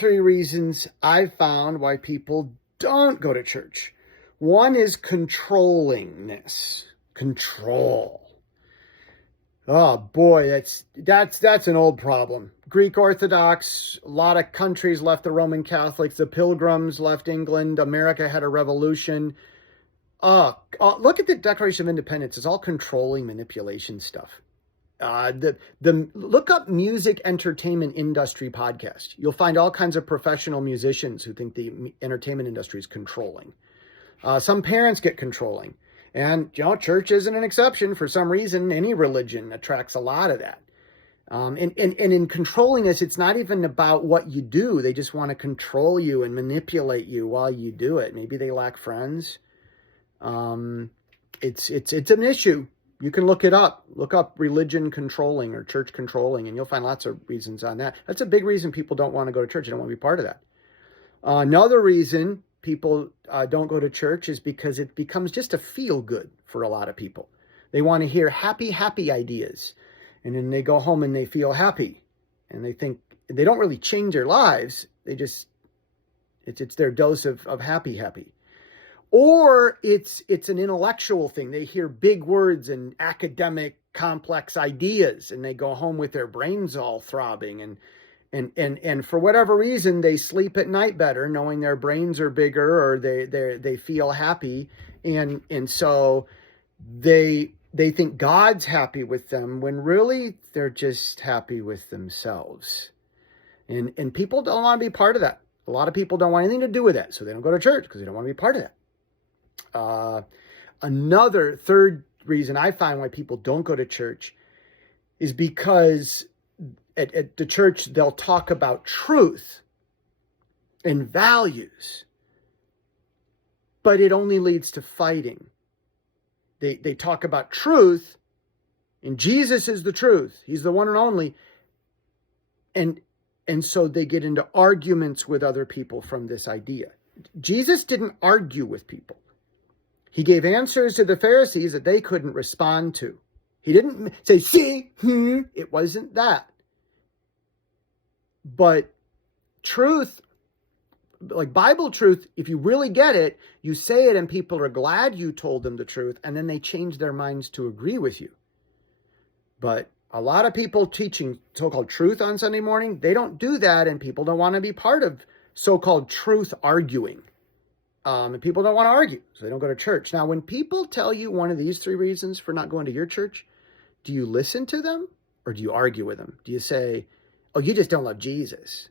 three reasons I've found why people don't go to church. One is controllingness. Control. Oh boy, that's an old problem. Greek Orthodox, a lot of countries left the Roman Catholics, the Pilgrims left England, America had a revolution. Look at the Declaration of Independence. It's all controlling manipulation stuff. Look up music entertainment industry podcast. You'll find all kinds of professional musicians who think the entertainment industry is controlling. Some parents get controlling. And, church isn't an exception. For some reason, any religion attracts a lot of that. And in controlling us, it's not even about what you do. They just want to control you and manipulate you while you do it. Maybe they lack friends. It's an issue. You can look it up. Look up religion controlling or church controlling, and you'll find lots of reasons on that. That's a big reason people don't want to go to church. They don't want to be part of that. Another reason people don't go to church is because it becomes just a feel good for a lot of people. They want to hear happy ideas. And then they go home and they feel happy. And they think they don't really change their lives. They just, it's their dose of happy. Or it's an intellectual thing. They hear big words and academic complex ideas and they go home with their brains all throbbing and for whatever reason they sleep at night better knowing their brains are bigger or they feel happy and so they think God's happy with them when really they're just happy with themselves. And people don't want to be part of that. A lot of people don't want anything to do with that, so they don't go to church because they don't want to be part of that. Another third reason I find why people don't go to church is because at the church, they'll talk about truth and values, but it only leads to fighting. They talk about truth, and Jesus is the truth. He's the one and only. And so they get into arguments with other people from this idea. Jesus didn't argue with people. He gave answers to the Pharisees that they couldn't respond to. He didn't say, see, it wasn't that. But truth, like Bible truth, if you really get it, you say it and people are glad you told them the truth, and then they change their minds to agree with you. But a lot of people teaching so-called truth on Sunday morning, they don't do that, and people don't want to be part of so-called truth arguing. And people don't want to argue, so they don't go to church. Now, when people tell you one of these three reasons for not going to your church, do you listen to them or do you argue with them? Do you say, oh, you just don't love Jesus?